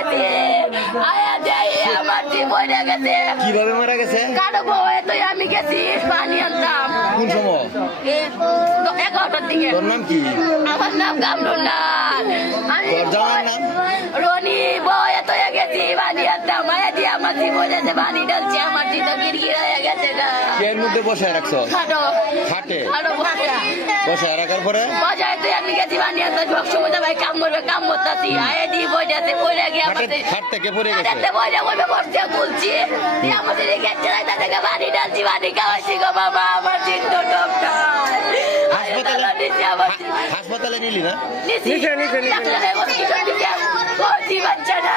গেছি আয়া দেই আমার জীবন গেছে কিভাবে মারা গেছে? কারো বউয়ে তো আমি গেছি পানি আনতাম কোন সময়? 11টার দিকে। তোর নাম কি? আমার নাম কামরুল্লাহ। আমি তোর জামার নাম? রনি বউয়ে তো গেছি পানি আনতাম মায়া দিয়ে আমার জীবনে পানি ঢালছে আমার জীবন গিরগির হয়ে গেছে না এর মধ্যে বসায় রাখছ? খাটো খাটে খাটো বসায় রাখার পরে বাজারে তুই আমি গেছি বানিয়ে তো সব সময় ভাই কাম করবে কাম করতেছি আয়ে দি বইটাতে পড়ে গিয়ে আমাদের খাট থেকে পড়ে গেছে। হাতে বইটা বইবে বসতে তুলছি দিয়ে আমাদের গেছে রাইতা থেকে বাড়ি ডালছি বাড়ি খাওয়াইছি গো বাবা আমার চিন্তা ডক্টর হাসপাতালে নিলি না? নিচে ডাক্তারের হসপিটাল দিকে বাচ্চা না